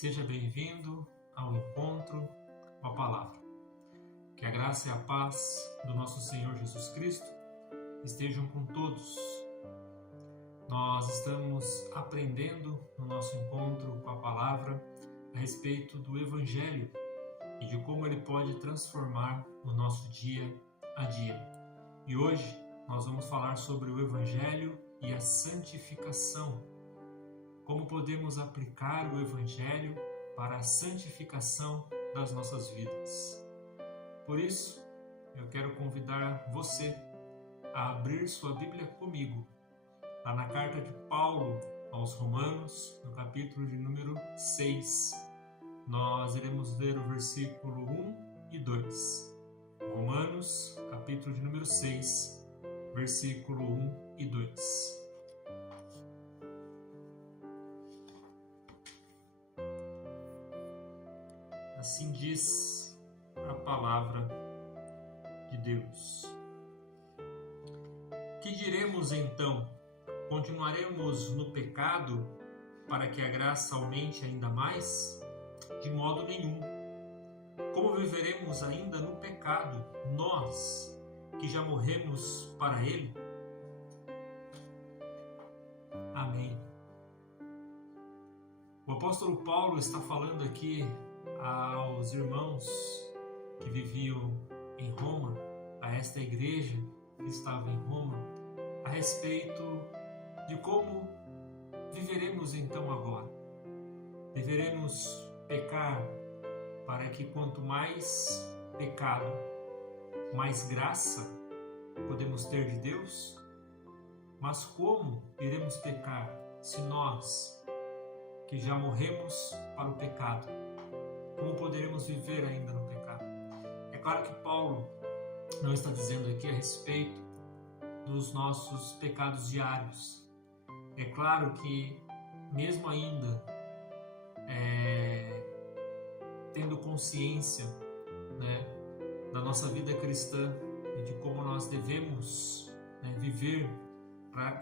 Seja bem-vindo ao encontro com a palavra. Que a graça e a paz do nosso Senhor Jesus Cristo estejam com todos. Nós estamos aprendendo no nosso encontro com a palavra a respeito do Evangelho e de como ele pode transformar o nosso dia a dia. E hoje nós vamos falar sobre o Evangelho e a santificação. Como podemos aplicar o Evangelho para a santificação das nossas vidas. Por isso, eu quero convidar você a abrir sua Bíblia comigo, lá na carta de Paulo aos Romanos, no capítulo de número 6. Nós iremos ler o versículo 1 e 2. Romanos, capítulo de número 6, versículo 1 e 2. Assim diz a palavra de Deus. Que diremos então? Continuaremos no pecado para que a graça aumente ainda mais? De modo nenhum. Como viveremos ainda no pecado, nós que já morremos para ele? Amém. O apóstolo Paulo está falando aqui aos irmãos que viviam em Roma, a esta igreja que estava em Roma, a respeito de como viveremos então agora. Deveremos pecar para que quanto mais pecado, mais graça podemos ter de Deus? Mas como iremos pecar se nós, que já morremos para o pecado, como poderemos viver ainda no pecado? É claro que Paulo não está dizendo aqui a respeito dos nossos pecados diários. É claro que, mesmo ainda tendo consciência, da nossa vida cristã e de como nós devemos viver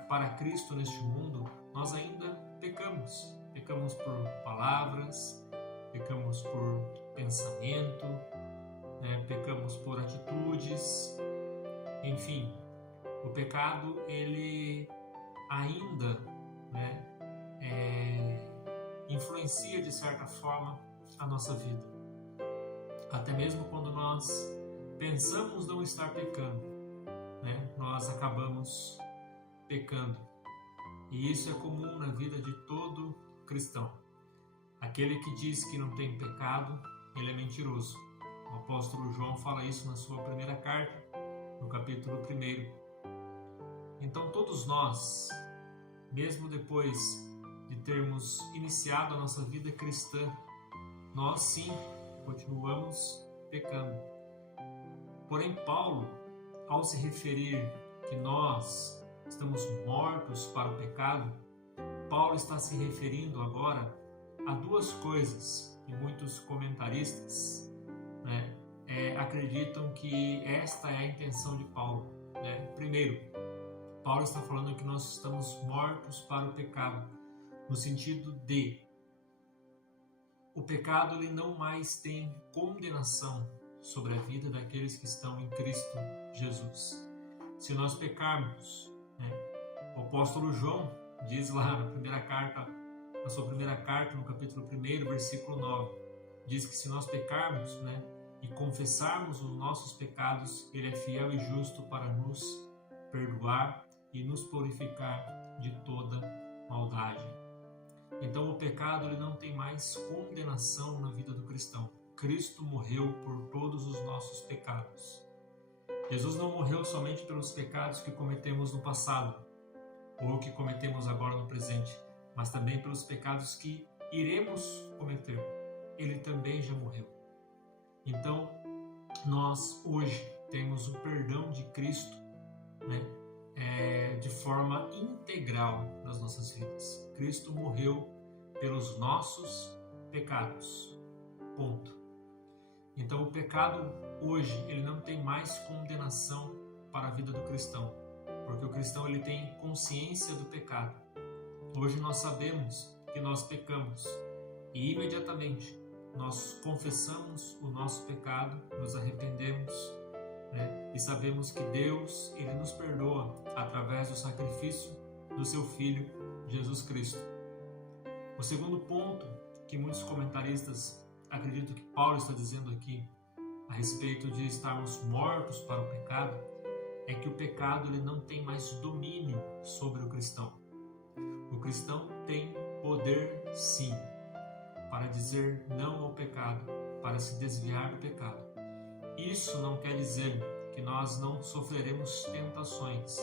para Cristo neste mundo, nós ainda pecamos. Pecamos por palavras, pecamos por pensamento, pecamos por atitudes, enfim, o pecado ele ainda influencia de certa forma a nossa vida. Até mesmo quando nós pensamos não estar pecando, nós acabamos pecando. E isso é comum na vida de todo cristão. Aquele que diz que não tem pecado, ele é mentiroso. O apóstolo João fala isso na sua primeira carta, no capítulo 1. Então todos nós, mesmo depois de termos iniciado a nossa vida cristã, nós sim continuamos pecando. Porém, Paulo, ao se referir que nós estamos mortos para o pecado, Paulo está se referindo agora há duas coisas que muitos comentaristas acreditam que esta é a intenção de Paulo. Primeiro, Paulo está falando que nós estamos mortos para o pecado, no sentido de o pecado ele não mais tem condenação sobre a vida daqueles que estão em Cristo Jesus. Se nós pecarmos, o apóstolo João diz lá na sua primeira carta, no capítulo 1, versículo 9, diz que se nós pecarmos, e confessarmos os nossos pecados, ele é fiel e justo para nos perdoar e nos purificar de toda maldade. Então o pecado ele não tem mais condenação na vida do cristão. Cristo morreu por todos os nossos pecados. Jesus não morreu somente pelos pecados que cometemos no passado, ou que cometemos agora no presente, mas também pelos pecados que iremos cometer. Ele também já morreu. Então, nós hoje temos o perdão de Cristo, de forma integral nas nossas vidas. Cristo morreu pelos nossos pecados. Ponto. Então, o pecado hoje ele não tem mais condenação para a vida do cristão, porque o cristão ele tem consciência do pecado. Hoje nós sabemos que nós pecamos e imediatamente nós confessamos o nosso pecado, nos arrependemos, né? E sabemos que Deus, Ele nos perdoa através do sacrifício do seu Filho, Jesus Cristo. O segundo ponto que muitos comentaristas acreditam que Paulo está dizendo aqui a respeito de estarmos mortos para o pecado é que o pecado ele não tem mais domínio sobre o cristão. O cristão tem poder sim para dizer não ao pecado, para se desviar do pecado. Isso não quer dizer que nós não sofreremos tentações.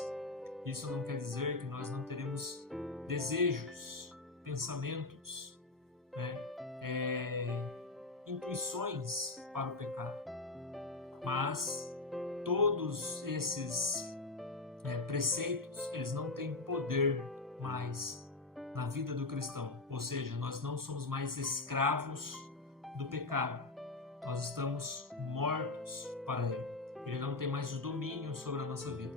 Isso não quer dizer que nós não teremos desejos, pensamentos, né? Intuições para o pecado. Mas todos esses preceitos, eles não têm poder mais na vida do cristão. Ou seja, nós não somos mais escravos do pecado. Nós estamos mortos para ele. Ele não tem mais domínio sobre a nossa vida.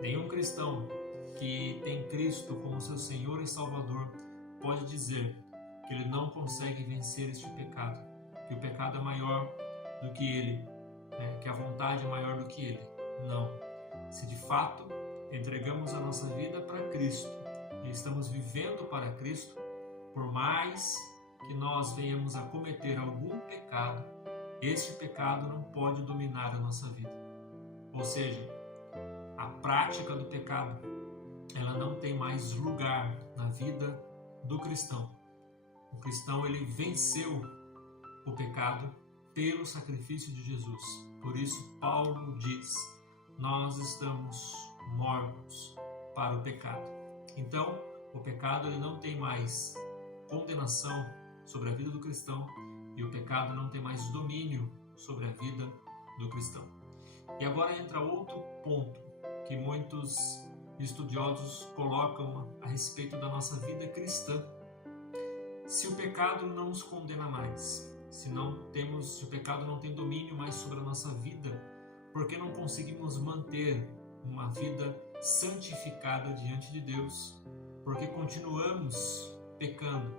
Nenhum cristão que tem Cristo como seu Senhor e Salvador pode dizer que ele não consegue vencer este pecado, que o pecado é maior do que ele, que a vontade é maior do que ele. Não. Se de fato entregamos a nossa vida para Cristo e estamos vivendo para Cristo, por mais que nós venhamos a cometer algum pecado, este pecado não pode dominar a nossa vida. Ou seja, a prática do pecado, ela não tem mais lugar na vida do cristão. O cristão, ele venceu o pecado pelo sacrifício de Jesus. Por isso, Paulo diz, nós estamos mortos para o pecado. Então, o pecado ele não tem mais condenação sobre a vida do cristão e o pecado não tem mais domínio sobre a vida do cristão. E agora entra outro ponto que muitos estudiosos colocam a respeito da nossa vida cristã. Se o pecado não nos condena mais, se o pecado não tem domínio mais sobre a nossa vida, por que não conseguimos manter uma vida santificada diante de Deus? Porque continuamos pecando,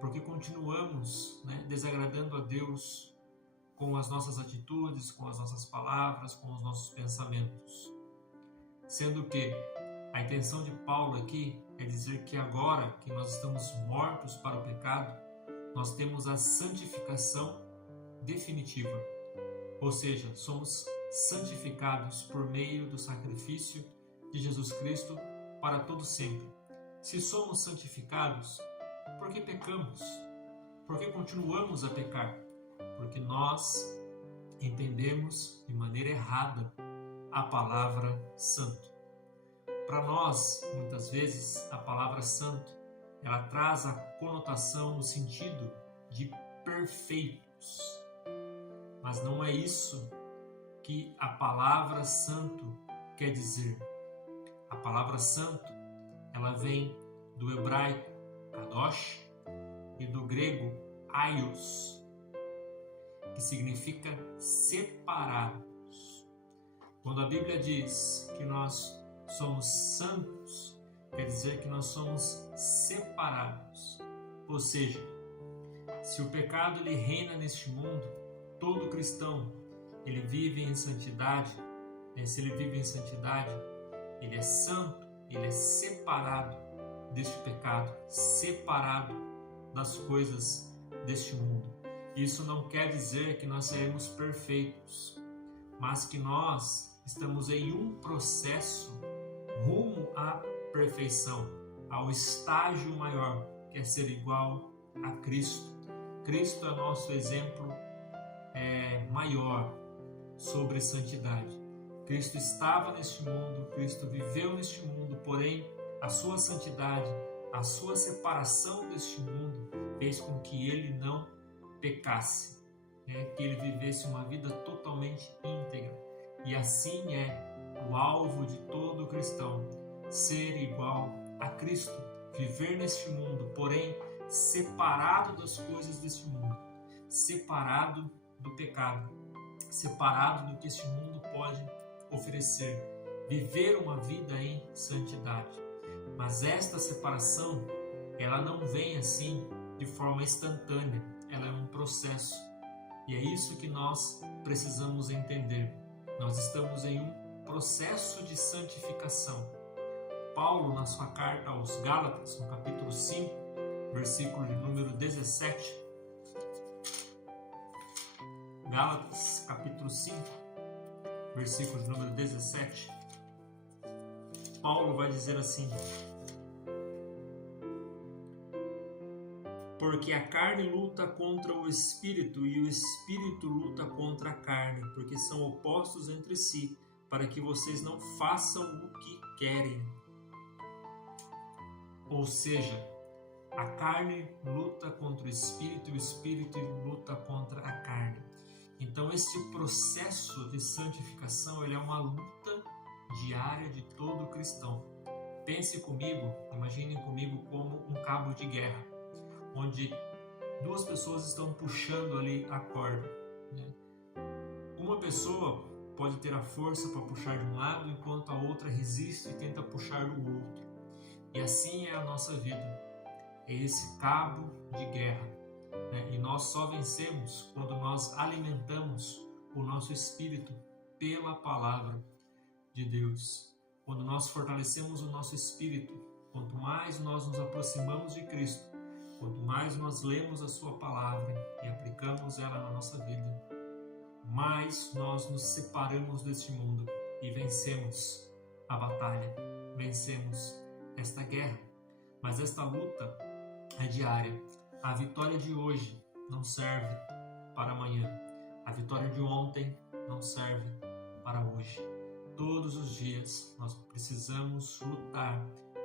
porque continuamos desagradando a Deus com as nossas atitudes, com as nossas palavras, com os nossos pensamentos. Sendo que a intenção de Paulo aqui é dizer que agora que nós estamos mortos para o pecado, nós temos a santificação definitiva. Ou seja, somos santificados por meio do sacrifício de Jesus Cristo para todo sempre. Se somos santificados, por que pecamos? Por que continuamos a pecar? Porque nós entendemos de maneira errada a palavra santo. Para nós, muitas vezes, a palavra santo, ela traz a conotação no sentido de perfeitos. Mas não é isso que a palavra santo quer dizer. A palavra santo, ela vem do hebraico kadosh e do grego aios, que significa separados. Quando a Bíblia diz que nós somos santos, quer dizer que nós somos separados. Ou seja, se o pecado ele reina neste mundo, todo cristão ele vive em santidade. Se ele vive em santidade, ele é santo, ele é separado deste pecado, separado das coisas deste mundo. Isso não quer dizer que nós seremos perfeitos, mas que nós estamos em um processo rumo à perfeição, ao estágio maior, que é ser igual a Cristo. Cristo é nosso exemplo maior sobre santidade. Cristo estava neste mundo, Cristo viveu neste mundo, porém a sua santidade, a sua separação deste mundo fez com que ele não pecasse, que ele vivesse uma vida totalmente íntegra. E assim é o alvo de todo cristão, ser igual a Cristo, viver neste mundo, porém separado das coisas deste mundo, separado do pecado, separado do que este mundo pode oferecer, viver uma vida em santidade. Mas esta separação, ela não vem assim de forma instantânea, ela é um processo. E é isso que nós precisamos entender. Nós estamos em um processo de santificação. Paulo, na sua carta aos Gálatas, no capítulo 5, versículo de número 17, Gálatas, capítulo 5, versículo de número 17, Paulo vai dizer assim: porque a carne luta contra o espírito e o espírito luta contra a carne, porque são opostos entre si, para que vocês não façam o que querem. Ou seja, a carne luta contra o espírito e o espírito luta contra a carne. Então, este processo de santificação, ele é uma luta diária de todo cristão. Pense comigo, imagine comigo como um cabo de guerra, onde duas pessoas estão puxando ali a corda, né? Uma pessoa pode ter a força para puxar de um lado, enquanto a outra resiste e tenta puxar do outro. E assim é a nossa vida. É esse cabo de guerra, né? E nós só vencemos quando nós alimentamos o nosso espírito pela palavra de Deus. Quando nós fortalecemos o nosso espírito, quanto mais nós nos aproximamos de Cristo, quanto mais nós lemos a sua palavra e aplicamos ela na nossa vida, mais nós nos separamos deste mundo e vencemos a batalha, vencemos esta guerra. Mas esta luta é diária. A vitória de hoje não serve para amanhã. A vitória de ontem não serve para hoje. Todos os dias nós precisamos lutar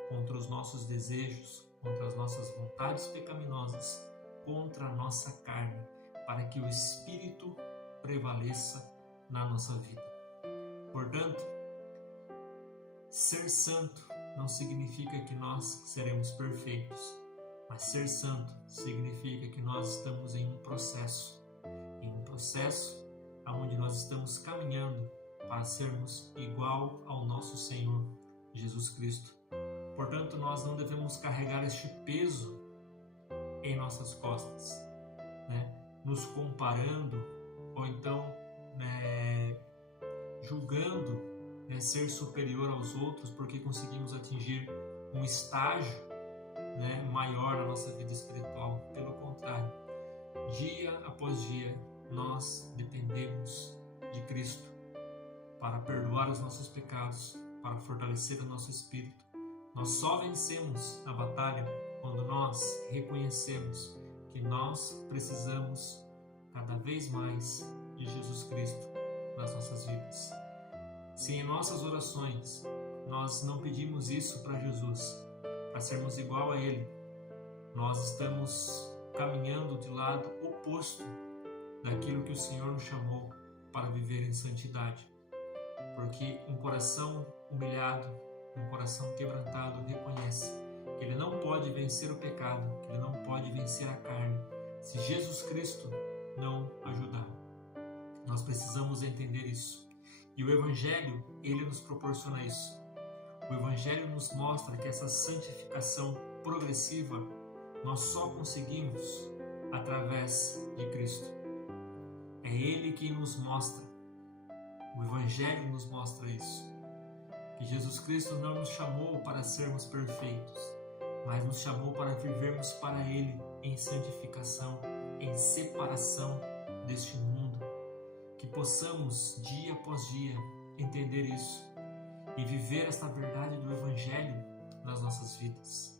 contra os nossos desejos, contra as nossas vontades pecaminosas, contra a nossa carne, para que o Espírito prevaleça na nossa vida. Portanto, ser santo não significa que nós seremos perfeitos, mas ser santo significa que nós estamos em um processo onde nós estamos caminhando para sermos igual ao nosso Senhor Jesus Cristo. Portanto, nós não devemos carregar este peso em nossas costas, né? Nos comparando ou então julgando ser superior aos outros porque conseguimos atingir um estágio maior na nossa vida espiritual. Pelo contrário, dia após dia nós dependemos de Cristo para perdoar os nossos pecados, para fortalecer o nosso espírito. Nós só vencemos a batalha quando nós reconhecemos que nós precisamos cada vez mais de Jesus Cristo nas nossas vidas. Se em nossas orações nós não pedimos isso para Jesus, para sermos igual a Ele, nós estamos caminhando de lado oposto daquilo que o Senhor nos chamou para viver em santidade. Porque um coração humilhado, um coração quebrantado reconhece que ele não pode vencer o pecado, que ele não pode vencer a carne, se Jesus Cristo não ajudar. Nós precisamos entender isso. E o Evangelho, ele nos proporciona isso. O Evangelho nos mostra que essa santificação progressiva nós só conseguimos através de Cristo. É Ele quem nos mostra. O Evangelho nos mostra isso. Que Jesus Cristo não nos chamou para sermos perfeitos, mas nos chamou para vivermos para Ele em santificação, em separação deste mundo. Que possamos, dia após dia, entender isso e viver esta verdade do Evangelho nas nossas vidas.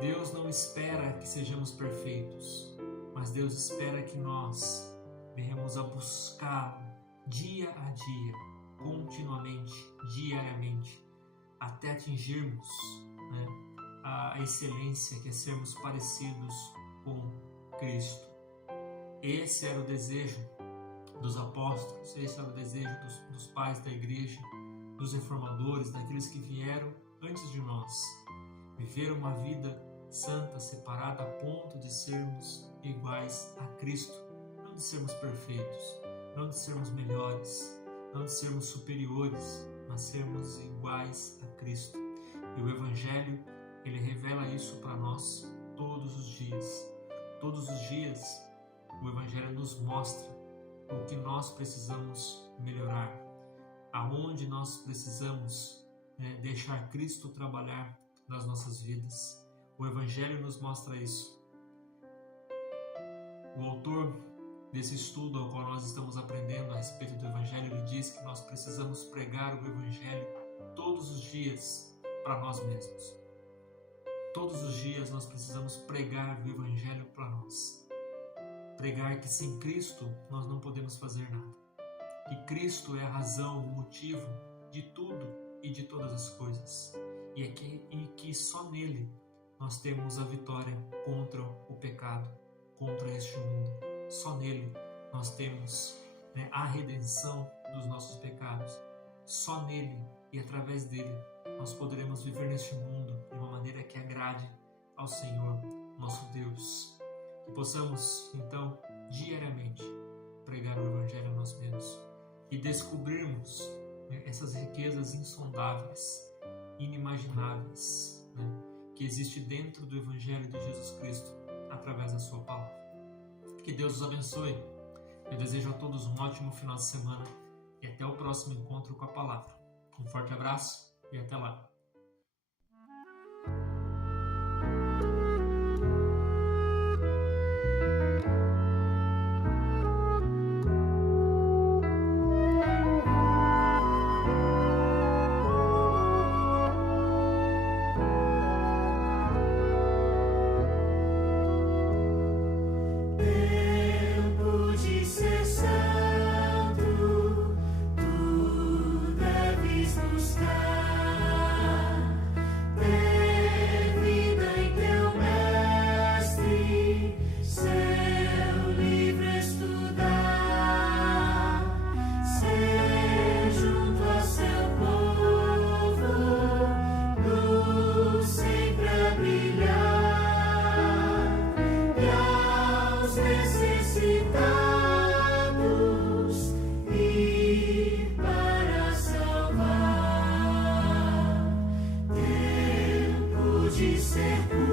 Deus não espera que sejamos perfeitos, mas Deus espera que nós venhamos a buscá-lo dia a dia, continuamente, diariamente, até atingirmos a excelência que é sermos parecidos com Cristo. Esse era o desejo dos apóstolos, esse era o desejo dos pais da igreja, dos reformadores, daqueles que vieram antes de nós. Viver uma vida santa, separada, a ponto de sermos iguais a Cristo. Não de sermos perfeitos, não de sermos melhores, não de sermos superiores, mas sermos iguais a Cristo. E o Evangelho, ele revela isso para nós todos os dias. Todos os dias o Evangelho nos mostra o que nós precisamos melhorar, aonde nós precisamos deixar Cristo trabalhar nas nossas vidas. O Evangelho nos mostra isso. O autor desse estudo ao qual nós estamos aprendendo a respeito do Evangelho, ele diz que nós precisamos pregar o Evangelho todos os dias para nós mesmos. Todos os dias nós precisamos pregar o Evangelho para nós. Pregar que sem Cristo nós não podemos fazer nada. Que Cristo é a razão, o motivo de tudo e de todas as coisas. E que só nele nós temos a vitória contra o pecado, contra este mundo. Só nele nós temos a redenção dos nossos pecados. Só nele e através dele nós poderemos viver neste mundo de uma maneira que agrade ao Senhor, nosso Deus. Que possamos, então, diariamente pregar o Evangelho a nós mesmos e descobrirmos essas riquezas insondáveis, inimagináveis, que existe dentro do Evangelho de Jesus Cristo através da sua palavra. Que Deus os abençoe. Eu desejo a todos um ótimo final de semana e até o próximo encontro com a palavra. Um forte abraço e até lá. De ser